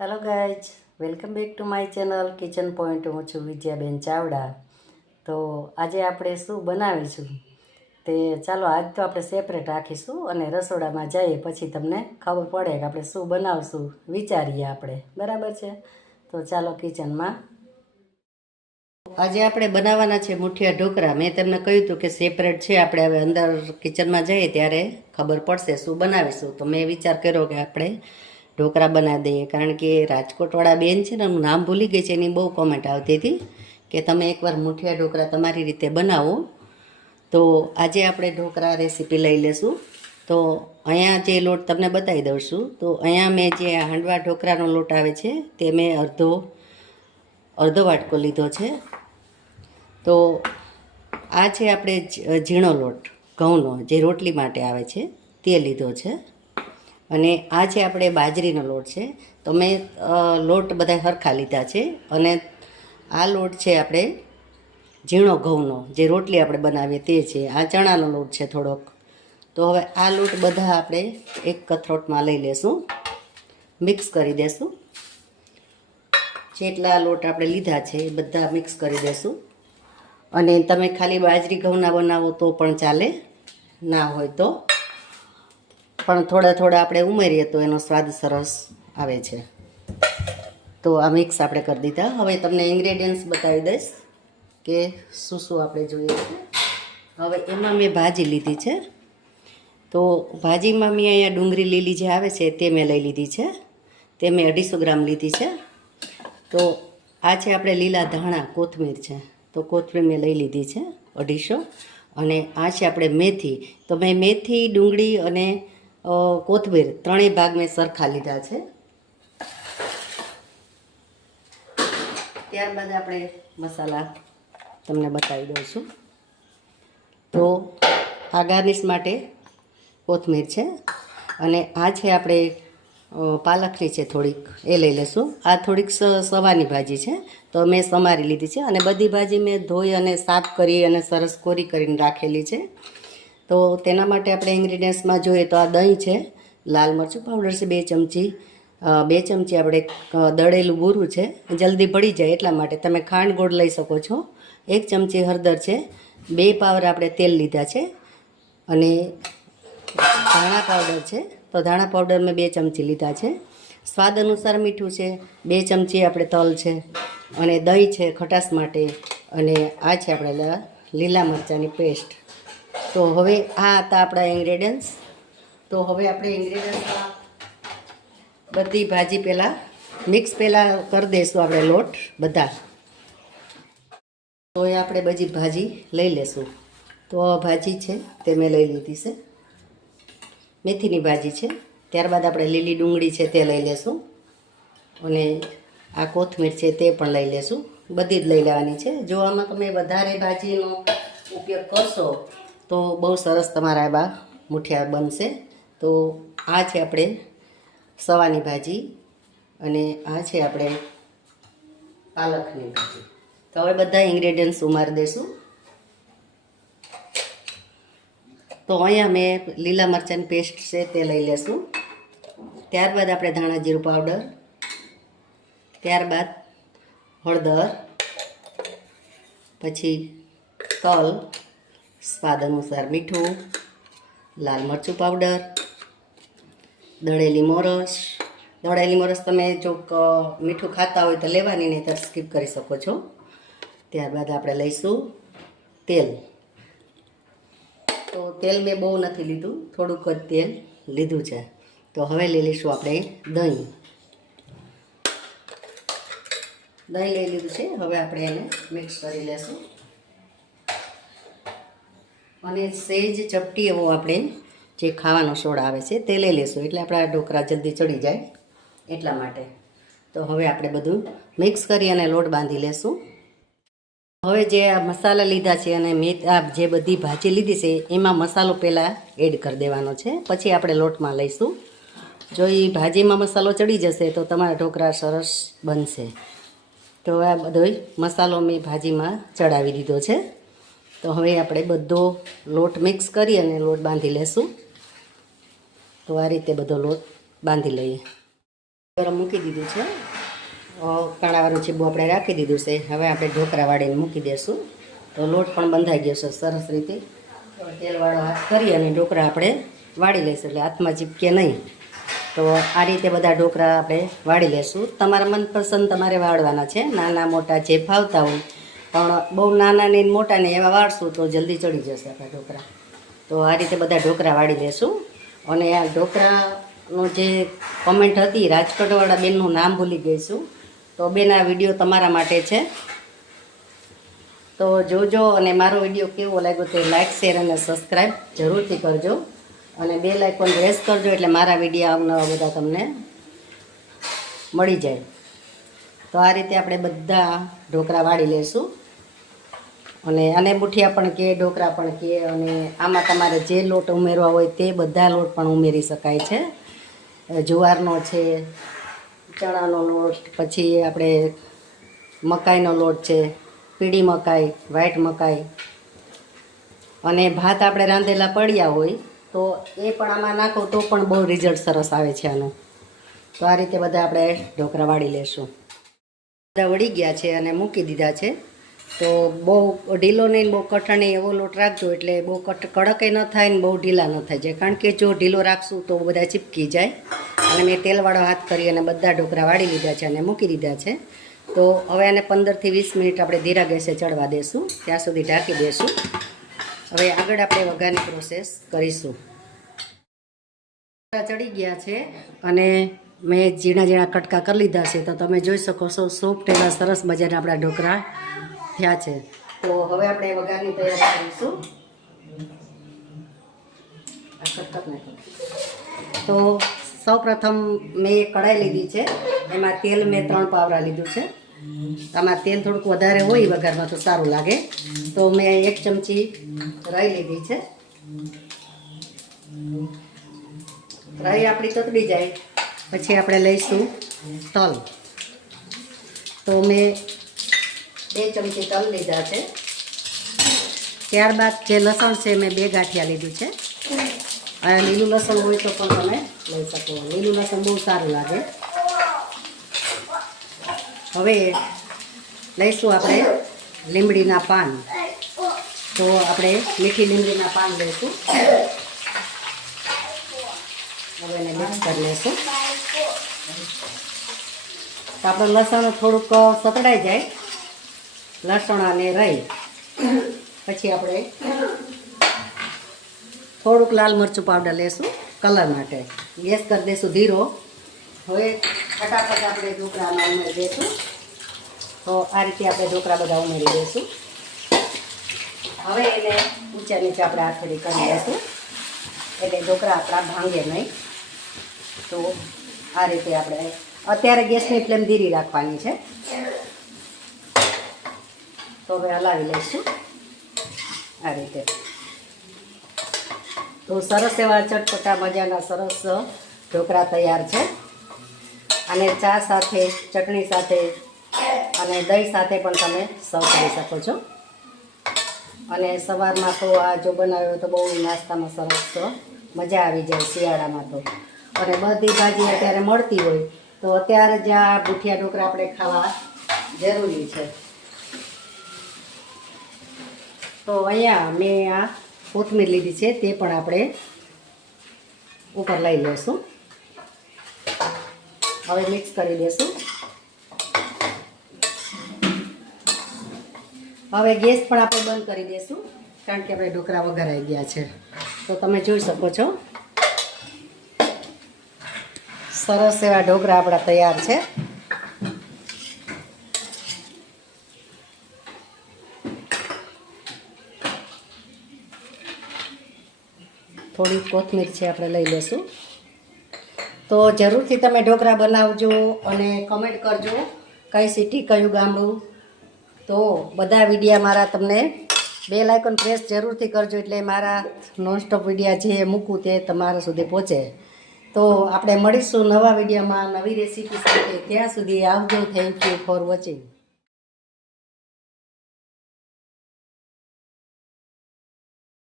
Hello guys welcome back to my channel Kitchen Point હું છું વિજયાબેન ચાવડા. તો આજે આપણે શું બનાવીશું? તે ચાલો, આજ તો આપણે સેપરેટ રાખીશું અને રસોડામાં જઈએ, પછી તમને ખબર પડે કે આપણે શું બનાવશું. વિચારીએ આપણે. બરાબર છે? તો ચાલો કિચનમાં આજે આપણે બનાવવાના છે મુઠિયા ઢોકળા. મેં તમને કહ્યું હતું કે સેપરેટ છે. આપણે હવે અંદર કિચનમાં જઈએ ત્યારે ખબર પડશે શું બનાવીશું. તો મેં વિચાર કર્યો કે આપણે ઢોકળા બનાવી દઈએ. કારણ કે રાજકોટવાળા બેન છે ને નામ ભૂલી ગઈ છે, એની બહુ કોમેન્ટ આવતી હતી કે તમે એકવાર મુઠિયા ઢોકળા તમારી રીતે બનાવો. તો આજે આપણે ઢોકળા રેસીપી લઈ લેશું. તો અહીંયા જે લોટ તમને બતાવી દઉં તો અહીંયા મેં જે હાંડવા ઢોકળાનો લોટ આવે છે, તે મેં અડધો અડધો વાટકો લીધો છે. તો આ છે આપણે ઝીણો લોટ, ઘઉંનો, જે રોટલી માટે આવે છે, તે લીધો છે. અને આ છે આપણે બાજરીનો લોટ છે, તો મેં લોટ બધા હરખા લીધા છે અને આ લોટ છે આપણે ઝીણો ઘઉંનો, જે રોટલી આપણે બનાવીએ તે છે. આ ચણાનો લોટ છે થોડોક. તો હવે આ લોટ બધા આપણે એક કથરોટમાં લઈ લેશું, મિક્સ કરી દેશું. જેટલા લોટ આપણે લીધા છે એ બધા મિક્સ કરી દેશું. અને તમે ખાલી બાજરી ઘઉંના બનાવો તો પણ ચાલે, ના હોય તો. પણ થોડા થોડા આપણે ઉમેરીએ તો એનો સ્વાદ સરસ આવે છે. તો આ મિક્સ આપણે કરી દીધા. હવે તમને ઇન્ગ્રેડિયન્ટ્સ બતાવી દઈશ કે શું શું આપણે જોઈએ છે. હવે એમાં મેં ભાજી લીધી છે. તો ભાજીમાં મેં અહીંયા ડુંગળી લીલી જે આવે છે તે મેં લઈ લીધી છે. તે મેં અઢીસો ગ્રામ લીધી છે. તો આ છે આપણે લીલા ધાણા, કોથમીર છે. તો કોથમીર મેં લઈ લીધી છે અઢીસો. અને આ છે આપણે મેથી. તો મેં મેથી, ડુંગળી અને કોથમીર ત્રણેય ભાગ મેં સરખા લીધા છે. ત્યારબાદ આપણે મસાલા તમને બતાવી દઉં છું. તો આ ગાર્નિશ માટે કોથમીર છે અને આ છે આપણે પાલકની છે થોડીક, એ લઈ લેશું આ થોડીક સવાની ભાજી છે, તો મેં સમારી લીધી છે અને બધી ભાજી મેં ધોઈ અને સાફ કરી અને સરસ કોરી કરીને રાખેલી છે. તો તેના માટે આપણે ઇન્ગ્રીડિયન્ટ્સમાં જોઈએ તો આ દહીં છે, લાલ મરચું પાવડર છે, બે ચમચી બે ચમચી આપણે દળેલું બૂરું છે, જલ્દી ભળી જાય એટલા માટે તમે ખાંડ ગોળ લઈ શકો છો, એક ચમચી હળદર છે, બે પાવર આપણે તેલ લીધા છે, અને ધાણા પાવડર છે, તો ધાણા પાવડર મેં બે ચમચી લીધા છે, સ્વાદ અનુસાર મીઠું છે, બે ચમચી આપણે તલ છે, અને દહીં છે ખટાશ માટે, અને આ છે આપણે લીલા મરચાંની પેસ્ટ તો હવે આ હતા આપણા ઇન્ગ્રેડિયન્ટ્સ તો હવે આપણે ઇન્ગ્રેડિયન્ટ્સમાં બધી ભાજી પહેલાં મિક્સ પહેલાં કરી દઈશું આપણે લોટ બધા. તો એ આપણે બધી ભાજી લઈ લેશું. તો આ ભાજી છે તે મેં લઈ લીધી છે. મેથીની ભાજી છે. ત્યારબાદ આપણે લીલી ડુંગળી છે તે લઈ લેશું. અને આ કોથમીર છે તે પણ લઈ લેશું. બધી જ લઈ લેવાની છે. જો આમાં તમે વધારે ભાજીનો ઉપયોગ કરશો તો બહુ સરસ તમારા એવા મુઠિયા બનશે. તો આ છે આપણે સવાની ભાજી અને આ છે આપણે પાલકની ભાજી. તો હવે બધા ઇન્ગ્રેડિયન્ટ્સ ઉમારી દઈશું. તો અહીંયા મેં લીલા મરચાંની પેસ્ટ છે તે લઈ લેશું. ત્યારબાદ આપણે ધાણા જીરું પાવડર ત્યારબાદ હળદર, પછી તલ સ્વાદ અનુસાર મીઠું, લાલ મરચું પાવડર દળેલી મોરસ. દળેલી મોરસ તમે જો મીઠું ખાતા હોય તો લેવાની નહીં તો સ્કીપ કરી શકો છો. ત્યારબાદ આપણે લઈશું તેલ. તો તેલ મેં બહુ નથી લીધું, થોડુંક જ તેલ લીધું છે. તો હવે લઈ લઈશું આપણે દહીં. દહીં લઈ લીધું છે, હવે આપણે એને મિક્સ કરી લેશું. અને સેજ ચપટી એવો આપણે જે ખાવાનો સોડ આવે છે તે લઈ લેશું. એટલે આપણા ઢોકળા જલ્દી ચડી જાય એટલા માટે. તો હવે આપણે બધું મિક્સ કરી અને લોટ બાંધી લેશું. હવે જે આ મસાલા લીધા છે અને મેં આ જે બધી ભાજી લીધી છે, એમાં મસાલો પહેલાં એડ કરી દેવાનો છે. પછી આપણે લોટમાં લઈશું. જો એ ભાજીમાં મસાલો ચડી જશે તો તમારા ઢોકળા સરસ બનશે. તો આ બધો મસાલો મેં ભાજીમાં ચડાવી દીધો છે. તો હવે આપણે બધો લોટ મિક્સ કરી અને લોટ બાંધી લેશું. તો આ રીતે બધો લોટ બાંધી લઈએ. ગરમ મૂકી દીધું છે. કાણાવાળું ચીબું આપણે રાખી દીધું છે. હવે આપણે ઢોકળા વાળીને મૂકી દઈશું તો લોટ પણ બંધાઈ ગયો છે સરસ રીતે. તેલવાળો હાથ કરી અને ઢોકળા આપણે વાળી લઈશું. એટલે હાથમાં ચીપકે નહીં. તો આ રીતે બધા ઢોકળા આપણે વાળી લેશું. તમારા મનપસંદ તમારે વાળવાના છે. નાના મોટા જે ફાવતા હોય પણ બહુ નાના ને મોટા ને એવા વાળશું તો જલ્દી ચડી જશે આપણા ઢોકળા તો આ રીતે બધા ઢોકળા વાળી લેશું. અને આ ઢોકળાનો જે કોમેન્ટ હતી, રાજકોટવાળા બેનનું નામ ભૂલી ગઈ છું. તો બેન, આ વીડિયો તમારા માટે છે. તો જોજો અને મારો વીડિયો કેવો લાગ્યો તે લાઇક શેર અને સબસ્ક્રાઈબ જરૂરથી કરજો. અને બે લાઇકોન પ્રેસ કરજો એટલે મારા વીડિયો આવનારા બધા તમને મળી જાય. તો આ રીતે આપણે બધા ઢોકળા વાળી લેશું. અને આને મુઠિયા પણ કે ઢોકળા પણ કે અને આમાં તમારે જે લોટ ઉમેરવા હોય તે બધા લોટ પણ ઉમેરી શકાય છે. જુવારનો છે, ચણાનો લોટ, પછી આપણે મકાઈનો લોટ છે, પીળી મકાઈ, વ્હાઈટ મકાઈ અને ભાત આપણે રાંધેલા પડ્યા હોય તો એ પણ આમાં નાખો તો પણ બહુ રિઝલ્ટ સરસ આવે છે આનું. તો આ રીતે બધા આપણે ઢોકળા વાળી લેશું. બધા વળી ગયા છે અને મૂકી દીધા છે. તો બહુ ઢીલો નહીં, બહુ કઠણ નહીં, એવો લોટ રાખજો. એટલે બહુ કટ, કડકે ન થાય ને બહુ ઢીલા ન થાય. જાય કારણ કે જો ઢીલો રાખશું તો બધા ચીપકી જાય. અને મેં તેલવાળો હાથ કરી અને બધા ઢોકળા વાળી લીધા છે અને મૂકી દીધા છે. તો હવે આને પંદરથી વીસ મિનિટ આપણે ધીરા ગેસે ચડવા દેશું. ત્યાં સુધી ઢાંકી દેશું. હવે આગળ આપણે વઘારની પ્રોસેસ કરીશું. ચડી ગયા છે અને મેં ઝીણા ઝીણા કટકા કરી લીધા છે. તો તમે જોઈ શકો છો સોફ્ટ એવા સરસ મજાના આપણા ઢોકળા. થયા છે. તો હવે આપણે વઘારની તૈયારી કરીશું. તો સૌ પ્રથમ મેં કઢાઈ લીધી છે. એમાં તેલ મેં ત્રણ પાવરા લીધું છે. આમાં તેલ થોડુંક વધારે હોય વઘારમાં તો સારું લાગે. તો મેં એક ચમચી રાઈ લીધી છે. રાઈ આપણી તતડી જાય. પછી આપણે લઈશું તલ. તો મેં બે ચમચી તલ લીધા છે. ત્યારબાદ જે લસણ છે, મેં બે ગાંઠિયા લીધું છે. લીલું લસણ હોય તો પણ તમે લઈ શકો. લીલું લસણ બહુ સારું લાગે. હવે લઈશું આપણે લીમડીના પાન. તો આપણે મીઠી લીમડીના પાન લઈશું. હવે એને મિક્સ કરી લઈશું. આપણું લસણ થોડુંક સતડાઈ જાય. લસણ અને રહી પછી આપણે થોડુંક લાલ મરચું પાવડર લેશું કલર માટે. ગેસ કરી દઈશું ધીરો. હવે ફટાફટ આપણે ઢોકળામાં ઉમેરી દઈશું. તો આ રીતે આપણે ઢોકળા બધા ઉમેરી દઈશું. હવે એને ઊંચા નીચે આપણે હાથેથી કરી દઈશું. એટલે ઢોકળા આપણા ભાંગે નહીં. તો આ રીતે આપણે, અત્યારે ગેસની ફ્લેમ ધીરી રાખવાની છે. તો હવે હલાવી લઈશું. આ રીતે. તો સરસ એવા ચટપટા, મજાના સરસ ઢોકળા તૈયાર છે. અને ચા સાથે, ચટણી સાથે અને દહીં સાથે પણ તમે સર્વ કરી શકો છો. અને સવારમાં તો આ જો બનાવ્યો તો બહુ નાસ્તામાં સરસ મજા આવી જાય શિયાળામાં તો. અને બધી ભાજી અત્યારે મળતી હોય તો અત્યારે જ આ ભૂઠિયા ઢોકળા આપણે ખાવા જરૂરી છે. તો અહીંયા મેં આ કોથમીર લીધી છે, તે પણ આપણે ઉપર લઈ લઈશું હવે મિક્સ કરી દઈશું હવે ગેસ પણ આપણે બંધ કરી દઈશું કારણ કે આપણે ઢોકળા વઘારાઈ ગયા છે. તો તમે જોઈ શકો છો. સરસ એવા ઢોકળા આપણા તૈયાર છે. થોડી કોથમીર છે આપણે લઈ લઈશું તો જરૂરથી તમે ઢોકળા બનાવજો અને કમેન્ટ કરજો કઈ સિટી કયું ગામડું તો બધા વિડીયા મારા તમને બે લાઇકોન પ્રેસ જરૂરથી કરજો એટલે મારા નોનસ્ટોપ વિડીયા જે મૂકું તે તમારા સુધી પહોંચે. તો આપણે મળીશું નવા વિડીયામાં નવી રેસીપી સાથે. ત્યાં સુધી આવજો. Thank you for watching